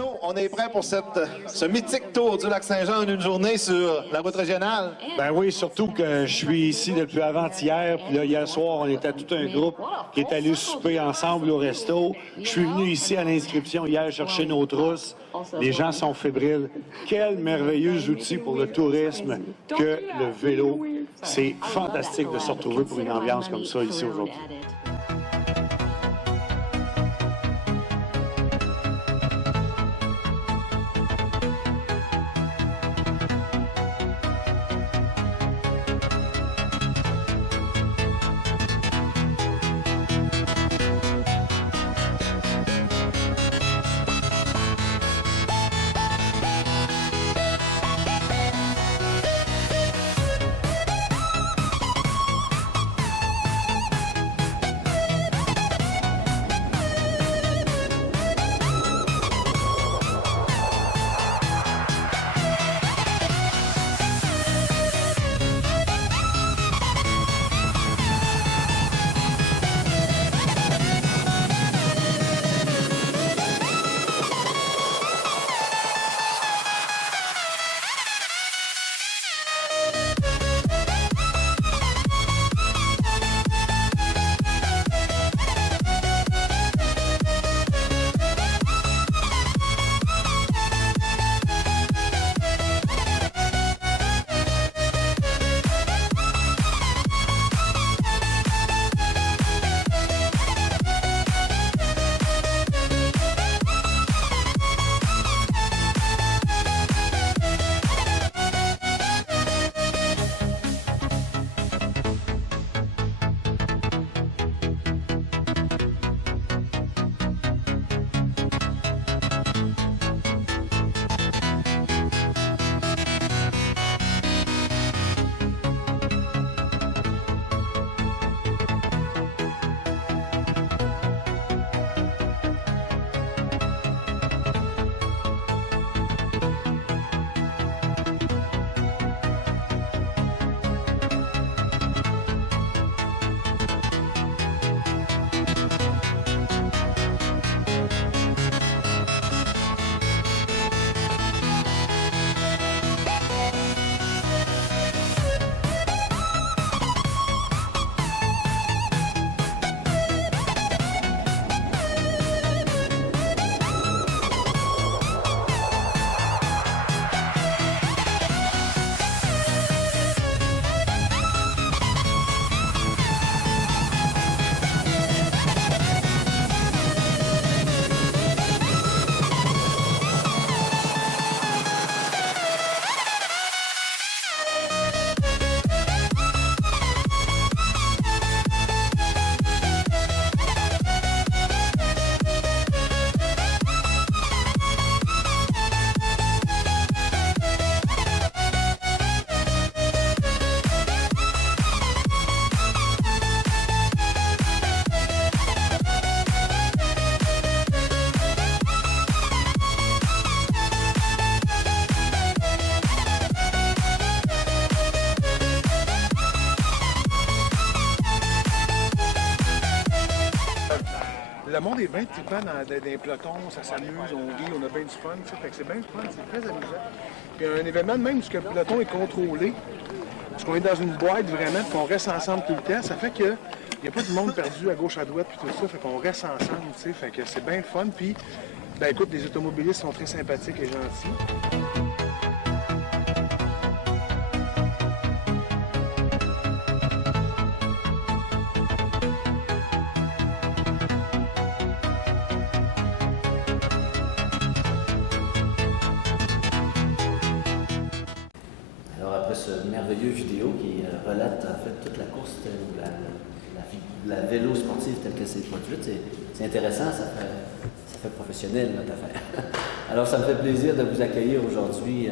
Martineau, on est prêt pour ce mythique tour du Lac-Saint-Jean en une journée sur la route régionale? Ben oui, surtout que je suis ici depuis avant-hier, puis là, hier soir, on était tout un groupe qui est allé souper ensemble au resto. Je suis venu ici à l'inscription hier chercher nos trousses. Les gens sont fébriles. Quel merveilleux outil pour le tourisme que le vélo. C'est fantastique de se retrouver pour une ambiance comme ça ici aujourd'hui. Le monde est bien trippant dans des pelotons, ça s'amuse, on rit, on a bien du fun, tu sais, fait que c'est bien le fun, c'est très amusant. Puis un événement de même où le peloton est contrôlé, parce qu'on est dans une boîte vraiment, puis on reste ensemble tout le temps, ça fait que il n'y a pas de monde perdu à gauche, à droite, puis tout ça, fait qu'on reste ensemble, tu sais, fait que c'est bien le fun, puis ben écoute, les automobilistes sont très sympathiques et gentils. Alors après ce merveilleux vidéo qui relate en fait toute la course, la vélo sportive telle que c'est produite, c'est intéressant, ça fait professionnel notre affaire. Alors ça me fait plaisir de vous accueillir aujourd'hui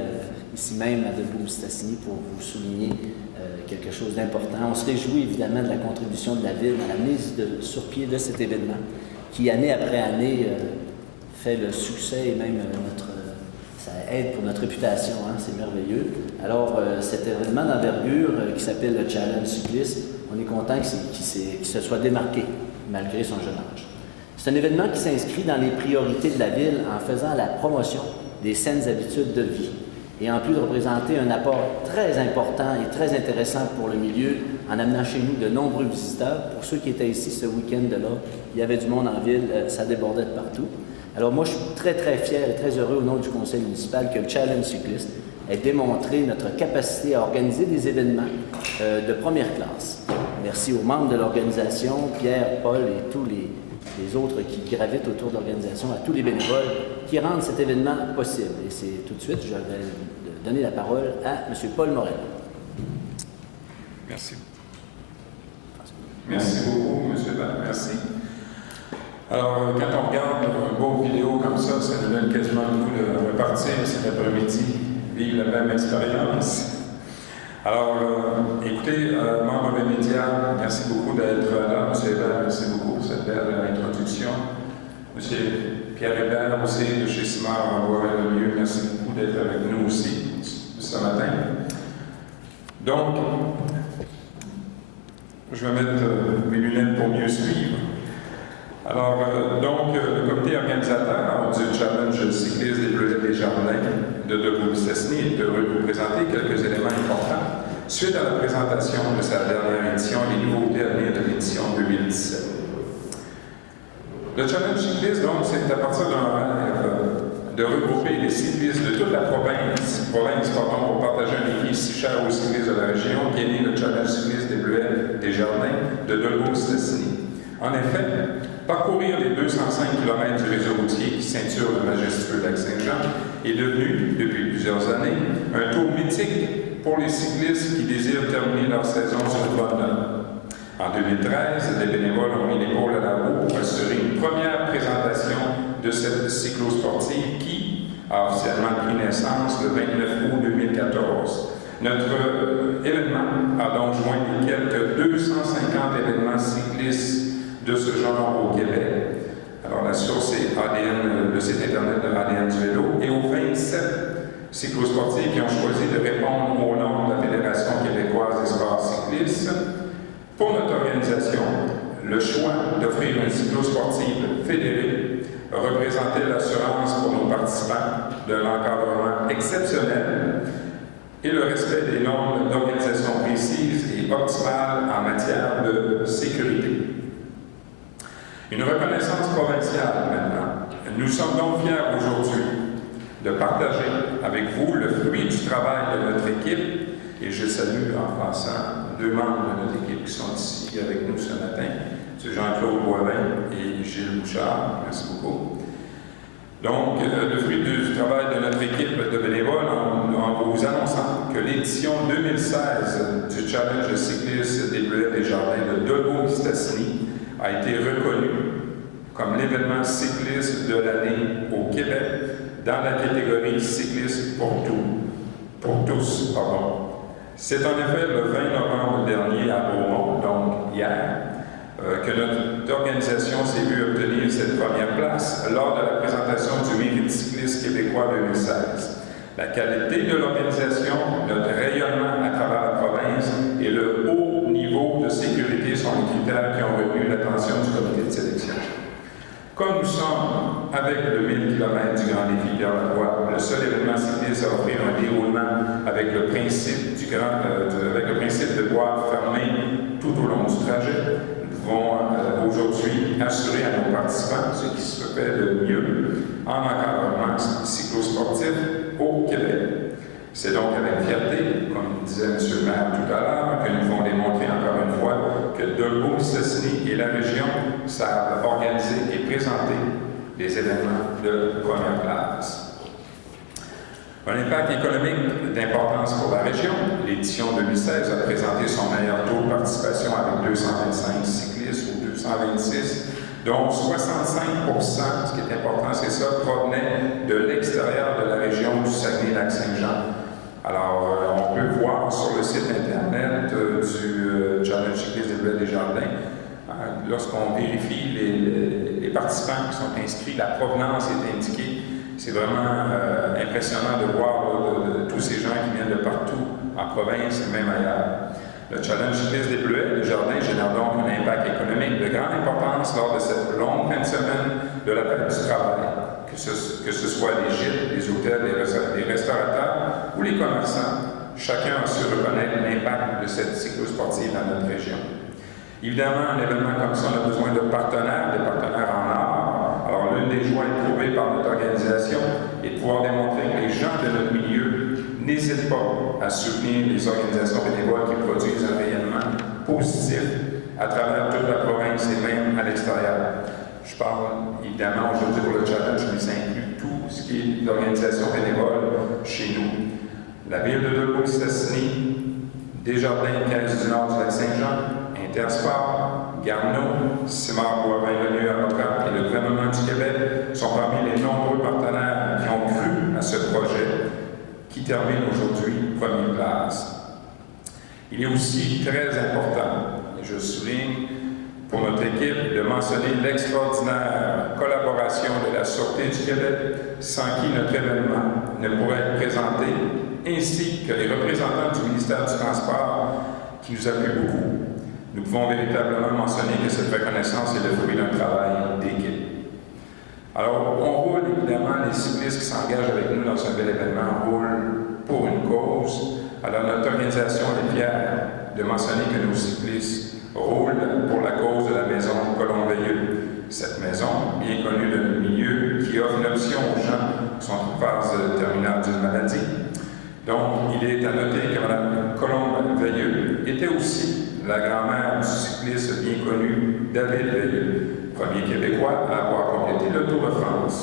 ici même à Debout-Mistassini pour vous souligner quelque chose d'important. On se réjouit évidemment de la contribution de la Ville à la mise sur pied de cet événement qui année après année fait le succès et même ça aide pour notre réputation, hein, c'est merveilleux. Alors, cet événement d'envergure qui s'appelle le Challenge cycliste, on est content qu'il se soit démarqué malgré son jeune âge. C'est C'est un événement qui s'inscrit dans les priorités de la Ville en faisant la promotion des saines habitudes de vie et en plus de représenter un apport très important et très intéressant pour le milieu en amenant chez nous de nombreux visiteurs. Pour ceux qui étaient ici ce week-end-là, il y avait du monde en ville, ça débordait de partout. Alors moi, je suis très, très fier et très heureux au nom du conseil municipal que le Challenge cycliste ait démontré notre capacité à organiser des événements de première classe. Merci aux membres de l'organisation, Pierre, Paul et tous les autres qui gravitent autour de l'organisation, à tous les bénévoles qui rendent cet événement possible. Et c'est tout de suite, je vais donner la parole à M. Paul Morel. Merci. Merci beaucoup, M. Bach. Merci. Alors, quand on regarde un beau vidéo comme ça nous donne quasiment le goût de repartir cet après-midi, vivre la même expérience. Alors, écoutez, membres des médias, merci beaucoup d'être là. M. Hébert, merci beaucoup pour cette belle introduction. M. Pierre Hébert aussi, de chez Simard, en voie le mieux, merci beaucoup d'être avec nous aussi ce matin. Donc, je vais mettre mes lunettes pour mieux suivre. Alors, le comité organisateur du Challenge cycliste des Bleuets des Jardins de Debout-Cessny est heureux de vous présenter quelques éléments importants suite à la présentation de sa dernière édition et les nouveautés à venir de l'édition 2017. Le Challenge cycliste, donc, c'est à partir d'un rêve de regrouper les cyclistes de toute la province pour partager un défi si cher aux cyclistes de la région, qui est né le Challenge cycliste des Bleuets des Jardins de Debout-Cessny. En effet, parcourir les 205 km du réseau routier qui ceinture le majestueux Lac-Saint-Jean est devenu, depuis plusieurs années, un tour mythique pour les cyclistes qui désirent terminer leur saison sur une bonne note. En 2013, les bénévoles ont mis l'épaule à la roue pour assurer une première présentation de cette cyclosportive qui a officiellement pris naissance le 29 août 2014. Notre événement a donc joint les quelques 250 événements cyclistes de ce genre au Québec. Alors, la source est le site Internet de ADN du vélo, et aux 27 cyclosportifs qui ont choisi de répondre au nom de la Fédération québécoise des sports cyclistes. Pour notre organisation, le choix d'offrir une cyclosportive fédérée représentait l'assurance pour nos participants d'un encadrement exceptionnel et le respect des normes d'organisation précises et optimales en matière de sécurité. Une reconnaissance provinciale maintenant. Nous sommes donc fiers aujourd'hui de partager avec vous le fruit du travail de notre équipe, et je salue en passant deux membres de notre équipe qui sont ici avec nous ce matin, M. Jean-Claude Boivin et Gilles Bouchard. Merci beaucoup. Donc, le fruit du travail de notre équipe de bénévoles en vous annonçant que l'édition 2016 du Challenge cycliste des Bleuets des Jardins de Debout-Cessny a été reconnu comme l'événement cycliste de l'année au Québec dans la catégorie cycliste pour tous. C'est en effet le 20 novembre dernier à Beaumont, donc hier, que notre organisation s'est vue obtenir cette première place lors de la présentation du Mérite cycliste québécois 2016. La qualité de l'organisation, notre rayonnement à travers la province et le haut niveau de sécurité sont les critères qui ont retenu l'attention du comité de sélection. Comme nous sommes avec le 1000 km du Grand Défi Pierre-Lavoie, le seul événement cycliste à offrir un déroulement avec le principe de boîte fermée tout au long du trajet, nous pouvons aujourd'hui assurer à nos participants ce qui se fait de mieux en encadrement cyclosportif au Québec. C'est donc avec fierté, comme disait M. le maire tout à l'heure, que nous devons démontrer encore une fois que Debout-Cessny et la région savent organiser et présenter des événements de première classe. Un impact économique d'importance pour la région. L'édition 2016 a présenté son meilleur taux de participation avec 225 cyclistes ou 226, dont 65%, ce qui est important, c'est ça, provenait de l'extérieur de la région du Saguenay-Lac-Saint-Jean. Alors, on peut voir sur le site Internet du Challenge cycliste des Bleuets des Jardins, lorsqu'on vérifie les participants qui sont inscrits, la provenance est indiquée. C'est vraiment impressionnant de voir tous ces gens qui viennent de partout, en province et même ailleurs. Le challenge cycliste des Bleuets des Jardins génère donc un impact économique de grande importance lors de cette longue fin de semaine de la fête du travail, que ce soit les gîtes, les hôtels, les restaurateurs ou les commerçants. Chacun a su reconnaître l'impact de cette cyclosportive dans notre région. Évidemment, un événement comme ça, on a besoin de partenaires, des partenaires en art. Alors, l'une des joies éprouvées par notre organisation est de pouvoir démontrer que les gens de notre milieu n'hésitent pas à soutenir les organisations bénévoles qui produisent un rayonnement positif à travers toute la province et même à l'extérieur. Je parle évidemment aujourd'hui pour le challenge, mais ça inclut tout ce qui est l'organisation bénévole chez nous. La ville de Debout-Cessny, Desjardins, Caisse du Nord du Lac-Saint-Jean, Intersport, Garneau, Simard Boivin-Lemieux Avocat et le gouvernement du Québec sont parmi les nombreux partenaires qui ont cru à ce projet qui termine aujourd'hui première place. Il est aussi très important, et je souligne pour notre équipe, de mentionner l'extraordinaire collaboration de la Sûreté du Québec, sans qui notre événement ne pourrait être présenté, ainsi que les représentants du ministère du Transport qui nous appuient beaucoup. Nous pouvons véritablement mentionner que cette reconnaissance est le fruit d'un travail d'équipe. Alors, on roule évidemment, les cyclistes qui s'engagent avec nous dans ce bel événement roulent pour une cause. Alors, notre organisation est fière de mentionner que nos cyclistes roulent pour la cause de la maison Colomb-Veilleux. Cette maison, bien connue de notre milieu, qui offre une option aux gens qui sont en phase terminale d'une maladie. Donc, il est à noter que Mme Colomb-Veilleux était aussi la grand-mère du cycliste bien connu David Veilleux, premier Québécois à avoir complété le Tour de France.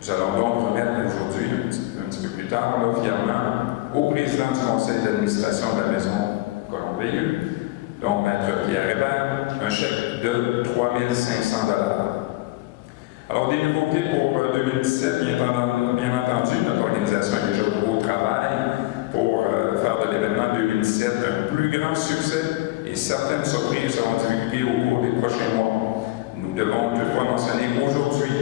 Nous allons donc remettre aujourd'hui, un petit peu plus tard, là, fièrement, au président du conseil d'administration de la maison Colomb-Veilleux, donc Maître Pierre Hébert, un chèque de 3 500 $. Alors, des nouveautés pour 2017, bien entendu, notre organisation est déjà au travail pour faire de l'événement 2017 un plus grand succès et certaines surprises seront divulguées au cours des prochains mois. Nous devons toutefois mentionner aujourd'hui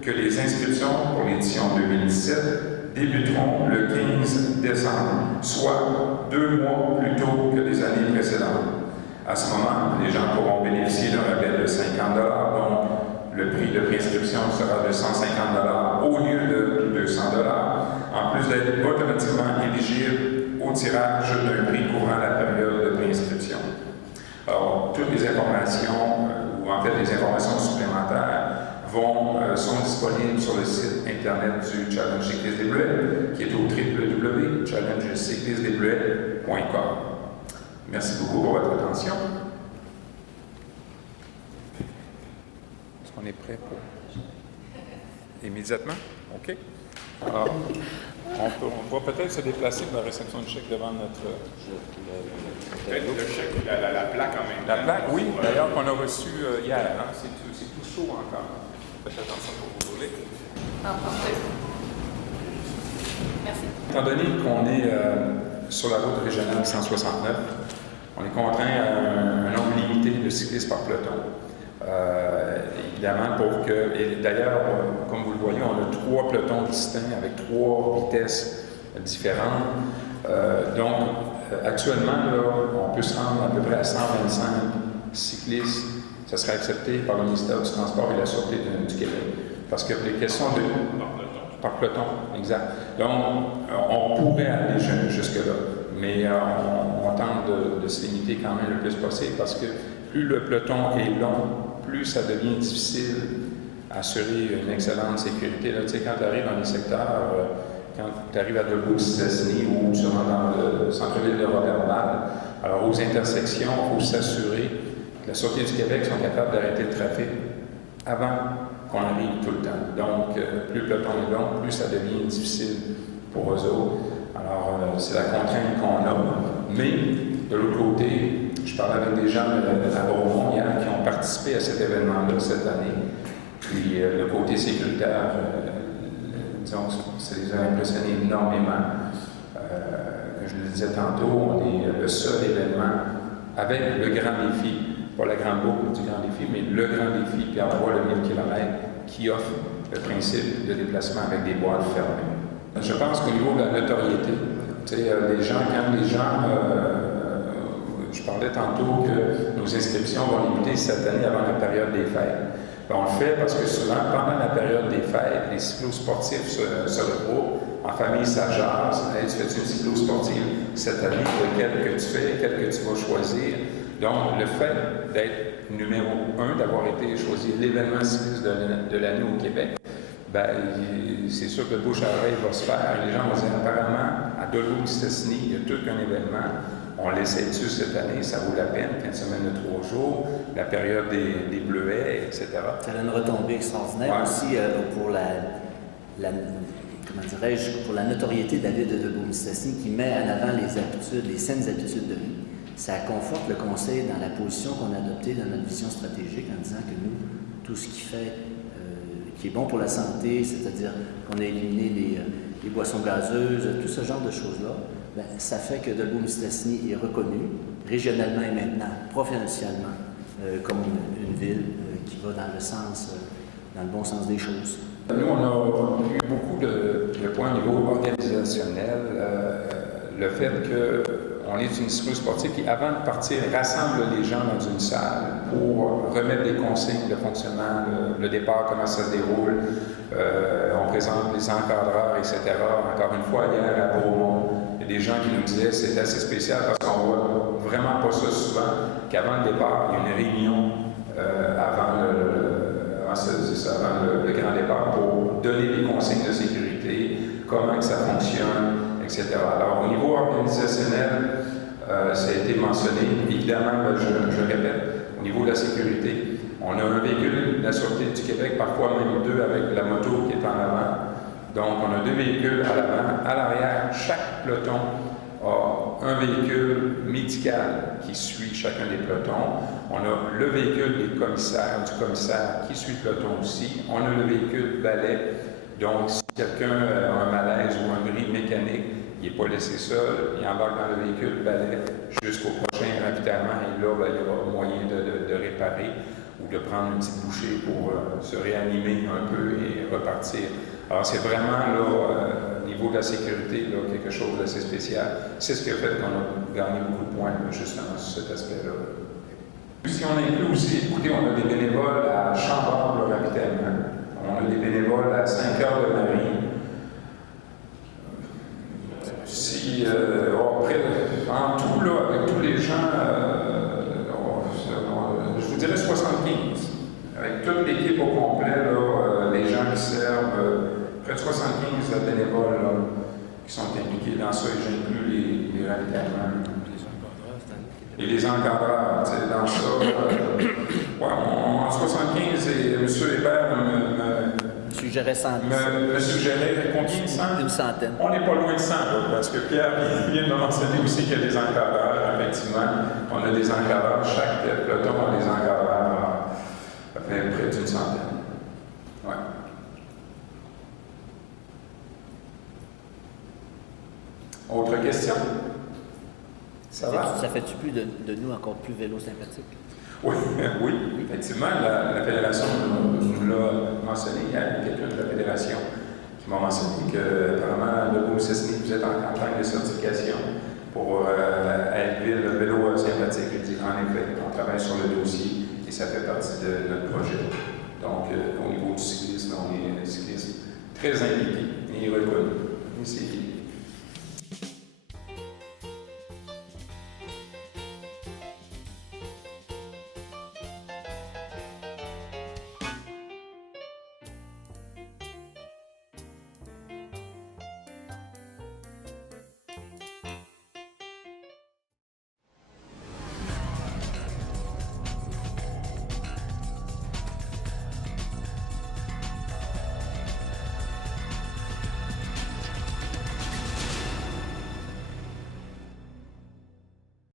que les inscriptions pour l'édition 2017 débuteront le 15 décembre, soit 2 mois plus tôt que les années précédentes. À ce moment, les gens pourront bénéficier d'un rabais de 50 $, donc le prix de préinscription sera de 150 $ au lieu de 200 $, en plus d'être automatiquement éligible au tirage d'un prix couvrant la période de préinscription. Alors, toutes les informations, ou en fait les informations supplémentaires, sont disponibles sur le site Internet du Challenge cycliste des Bleuets, qui est au www.challengecyclistesdesbleuets.com. Merci beaucoup pour votre attention. Est-ce qu'on est prêt pour... Immédiatement? OK. Alors, on va peut-être se déplacer pour la réception du chèque devant notre... Le chèque, la plaque en même temps. La plaque, oui, d'ailleurs, qu'on a reçu hier. Hein? C'est tout chaud encore. Faites attention pour vous rouler. Merci. Étant donné qu'on est sur la route régionale 169, on est contraint à un nombre limité de cyclistes par peloton. Évidemment, pour que... Et d'ailleurs, comme vous le voyez, on a 3 pelotons distincts avec 3 vitesses différentes. Donc, actuellement, là, on peut se rendre à peu près à 125 cyclistes. Ça serait accepté par le ministère du Transport et la Sûreté du Québec. Parce que les questions de... Par peloton, exact. Donc, on pourrait aller jusque-là, mais on tente de se limiter quand même le plus possible parce que plus le peloton est long, plus ça devient difficile à assurer une excellente sécurité. Là, tu sais, quand tu arrives dans les secteurs, quand tu arrives à Debout-Cessny ou sûrement dans le centre-ville de Roberval, alors aux intersections, il faut s'assurer que la Sûreté du Québec sont capables d'arrêter le trafic avant qu'on arrive tout le temps. Donc, plus le peloton est long, plus ça devient difficile pour eux autres. Alors, c'est la contrainte qu'on a. Mais, de l'autre côté, je parlais avec des gens à Beaumont hier qui ont participé à cet événement-là cette année. Puis, le côté sécuritaire, disons que ça les a impressionnés énormément. Je le disais tantôt, on est le seul événement avec le grand défi, pas la grande boucle du grand défi, mais le grand défi, puis avoir le 1000 km, qui offre le principe de déplacement avec des boîtes fermées. Je pense qu'au niveau de la notoriété, tu sais, quand les gens, je Je parlais tantôt que nos inscriptions vont débuter cette année avant la période des fêtes. Ben, on le fait parce que souvent, pendant la période des fêtes, les cyclosportifs se regroupent. En famille, ça jase. Hey, tu fais-tu une cyclosportive cette année? Quelle que tu fais, quelle que tu vas choisir? Donc, le fait d'être numéro 1, d'avoir été choisi l'événement cycliste de l'année au Québec, ben, c'est sûr que le bouche à oreille va se faire. Les gens vont dire apparemment, à Doluth-Mistassini, il y a tout un événement. On l'essaie-tu cette année, ça vaut la peine, 15 semaines de 3 jours, la période des bleuets, etc. Ça a une retombée extraordinaire aussi pour comment dirais-je, pour la notoriété de la ville de Doluth-Mistassini qui met en avant les saines habitudes de vie. Ça conforte le Conseil dans la position qu'on a adoptée dans notre vision stratégique en disant que nous, tout ce qui est bon pour la santé, c'est-à-dire qu'on a éliminé les boissons gazeuses, tout ce genre de choses-là, bien, ça fait que Doluth-Mistassini est reconnu régionalement et maintenant provincialement comme une ville qui va dans le bon sens des choses. Nous, on a eu beaucoup de points au niveau organisationnel. Le fait qu'on est une cyclosportive qui, avant de partir, rassemble les gens dans une salle pour remettre des consignes de fonctionnement, le départ, comment ça se déroule. On présente les encadreurs, etc. Encore une fois, hier à Beaumont, il y a des gens qui nous disaient que c'est assez spécial parce qu'on voit vraiment pas ça souvent, qu'avant le départ, il y a une réunion avant le grand départ pour donner des consignes de sécurité, comment que ça fonctionne, etc. Alors, au niveau organisationnel, ça a été mentionné. Évidemment, je répète, au niveau de la sécurité, on a un véhicule de la Sûreté du Québec, parfois même 2 avec la moto qui est en avant. Donc, on a 2 véhicules à l'avant. À l'arrière, chaque peloton a un véhicule médical qui suit chacun des pelotons. On a le véhicule du commissaire qui suit le peloton aussi. On a le véhicule balai. Donc, si quelqu'un a un malaise ou un bris mécanique, il n'est pas laissé seul, il embarque dans le véhicule balai jusqu'au prochain ravitaillement et là, ben, il y aura moyen de réparer ou de prendre une petite bouchée pour se réanimer un peu et repartir. Alors, c'est vraiment, là, au niveau de la sécurité, là, quelque chose d'assez spécial. C'est ce qui a fait qu'on a gagné beaucoup de points, justement, sur cet aspect-là. Si on inclut aussi, écoutez, on a des bénévoles à Chambord, le ravitaillement. On a des bénévoles à 5 heures de Marie. Si, en tout, là, avec tous les gens, je vous dirais 75. Avec toute l'équipe au complet, là, les gens qui servent, près de 75 bénévoles là, qui sont impliqués dans ça, et j'inclus les ravitaillements. Et les encadreurs, tu sais, dans ça. En 75, et M. Hébert me suggérait 100. Me suggérait combien? 100? Une centaine. On n'est pas loin de 100, là, parce que Pierre vient de mentionner aussi qu'il y a des encadreurs, effectivement. On a des encadreurs, chaque peloton a des encadreurs, ça fait près d'une centaine. Ouais. Autre question? Ça va? Ça fait-tu plus de nous encore plus vélo sympathiques? Oui, oui, effectivement, la Fédération nous l'a mentionné. Il y a quelqu'un de la Fédération qui m'a mentionné qu'apparemment, Doluth-Mistassini, vous êtes en campagne de certification pour être ville vélo sympathique. Je dis, en effet, on travaille sur le dossier et ça fait partie de notre projet. Donc, au niveau du cyclisme, on est un cyclisme très impliqué et reconnu. Merci.